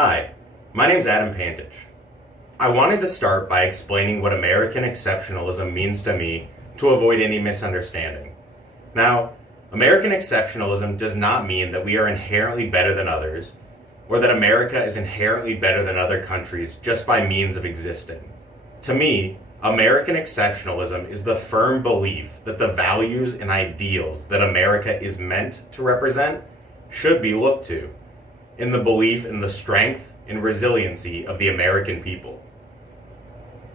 Hi, my name's Adam Pantich. I wanted to start by explaining what American exceptionalism means to me to avoid any misunderstanding. Now, American exceptionalism does not mean that we are inherently better than others, or that America is inherently better than other countries just by means of existing. To me, American exceptionalism is the firm belief that the values and ideals that America is meant to represent should be looked to, in the belief in the strength and resiliency of the American people.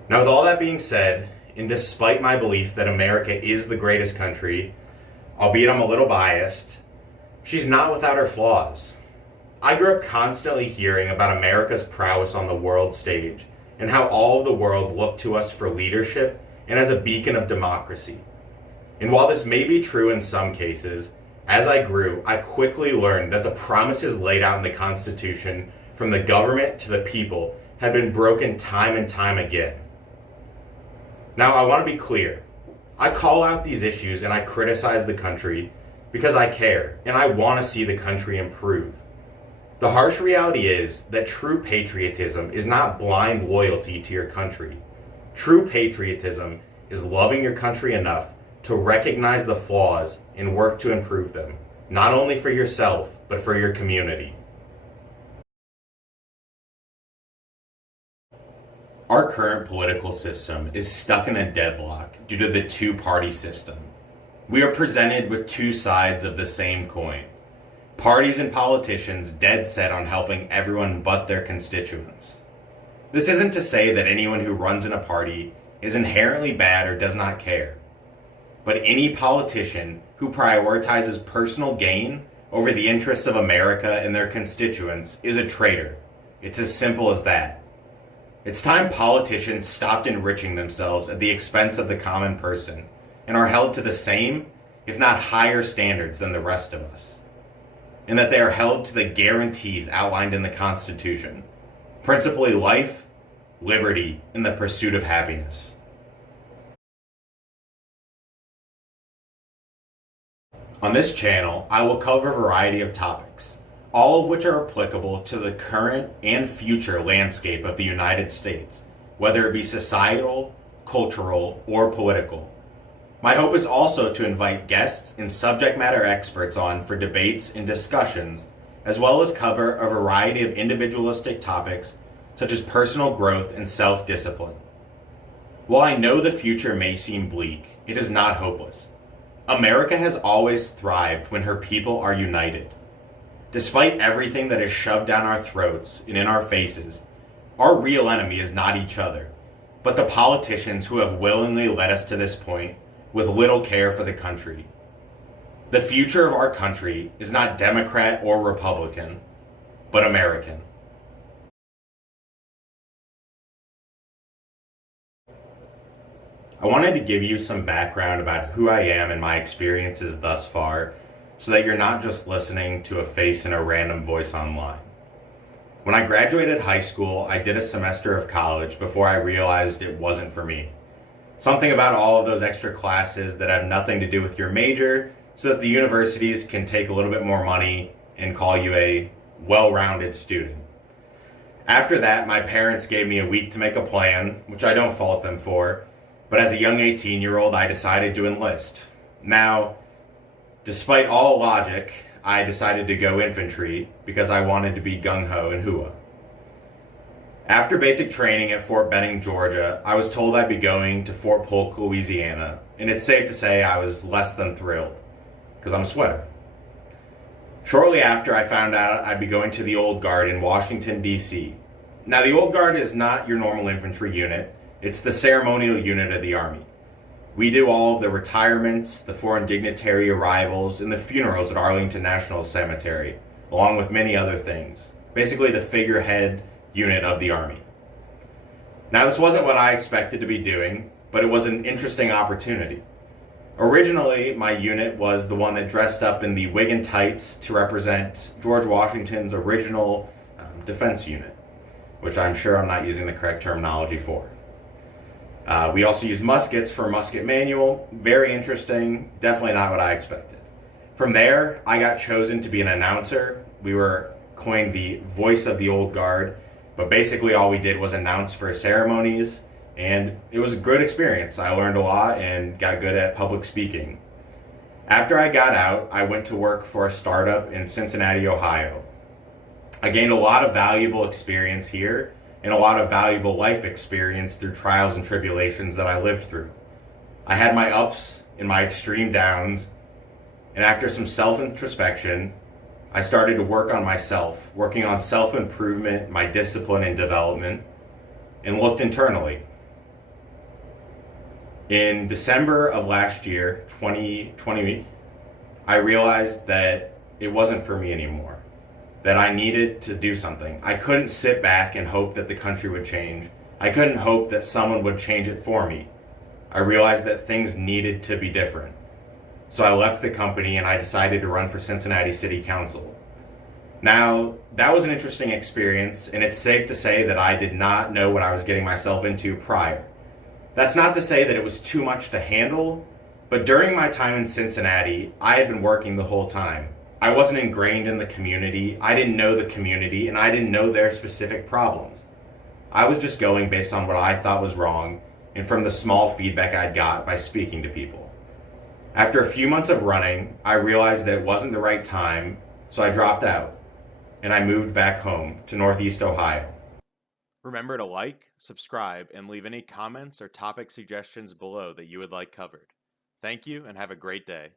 Now, with all that being said, and despite my belief that America is the greatest country, albeit I'm a little biased, she's not without her flaws. I grew up constantly hearing about America's prowess on the world stage and how all of the world looked to us for leadership and as a beacon of democracy. And while this may be true in some cases, as I grew, I quickly learned that the promises laid out in the Constitution from the government to the people had been broken time and time again. Now, I want to be clear. I call out these issues and I criticize the country because I care and I want to see the country improve. The harsh reality is that true patriotism is not blind loyalty to your country. True patriotism is loving your country enough to recognize the flaws and work to improve them, not only for yourself, but for your community. Our current political system is stuck in a deadlock due to the two-party system. We are presented with two sides of the same coin. Parties and politicians dead set on helping everyone but their constituents. This isn't to say that anyone who runs in a party is inherently bad or does not care. But any politician who prioritizes personal gain over the interests of America and their constituents is a traitor. It's as simple as that. It's time politicians stopped enriching themselves at the expense of the common person and are held to the same, if not higher standards than the rest of us. And that they are held to the guarantees outlined in the Constitution, principally life, liberty, and the pursuit of happiness. On this channel, I will cover a variety of topics, all of which are applicable to the current and future landscape of the United States, whether it be societal, cultural, or political. My hope is also to invite guests and subject matter experts on for debates and discussions, as well as cover a variety of individualistic topics such as personal growth and self-discipline. While I know the future may seem bleak, it is not hopeless. America has always thrived when her people are united. Despite everything that is shoved down our throats and in our faces, our real enemy is not each other, but the politicians who have willingly led us to this point with little care for the country. The future of our country is not Democrat or Republican, but American. I wanted to give you some background about who I am and my experiences thus far, so that you're not just listening to a face and a random voice online. When I graduated high school, I did a semester of college before I realized it wasn't for me. Something about all of those extra classes that have nothing to do with your major, so that the universities can take a little bit more money and call you a well-rounded student. After that, my parents gave me a week to make a plan, which I don't fault them for, but as a young 18-year-old, I decided to enlist. Now, despite all logic, I decided to go infantry because I wanted to be gung-ho and hua. After basic training at Fort Benning, Georgia, I was told I'd be going to Fort Polk, Louisiana, and it's safe to say I was less than thrilled, because I'm a sweater. Shortly after, I found out I'd be going to the Old Guard in Washington, D.C. Now, the Old Guard is not your normal infantry unit. It's the ceremonial unit of the Army. We do all of the retirements, the foreign dignitary arrivals, and the funerals at Arlington National Cemetery, along with many other things. Basically the figurehead unit of the Army. Now, this wasn't what I expected to be doing, but it was an interesting opportunity. Originally, my unit was the one that dressed up in the wig and tights to represent George Washington's original defense unit, which I'm sure I'm not using the correct terminology for. We also used muskets for musket manual. Very interesting. Definitely not what I expected. From there, I got chosen to be an announcer. We were coined the voice of the old guard, but basically all we did was announce for ceremonies, and it was a good experience. I learned a lot and got good at public speaking. After I got out, I went to work for a startup in Cincinnati, Ohio. I gained a lot of valuable experience here and a lot of valuable life experience through trials and tribulations that I lived through. I had my ups and my extreme downs, and after some self introspection, I started to work on myself, working on self improvement, my discipline and development, and looked internally. In December of last year, 2020, I realized that it wasn't for me anymore, that I needed to do something. I couldn't sit back and hope that the country would change. I couldn't hope that someone would change it for me. I realized that things needed to be different. So I left the company and I decided to run for Cincinnati City Council. Now, that was an interesting experience, and it's safe to say that I did not know what I was getting myself into prior. That's not to say that it was too much to handle, but during my time in Cincinnati, I had been working the whole time. I wasn't ingrained in the community, I didn't know the community, and I didn't know their specific problems. I was just going based on what I thought was wrong and from the small feedback I'd got by speaking to people. After a few months of running, I realized that it wasn't the right time, so I dropped out and I moved back home to Northeast Ohio. Remember to like, subscribe, and leave any comments or topic suggestions below that you would like covered. Thank you and have a great day.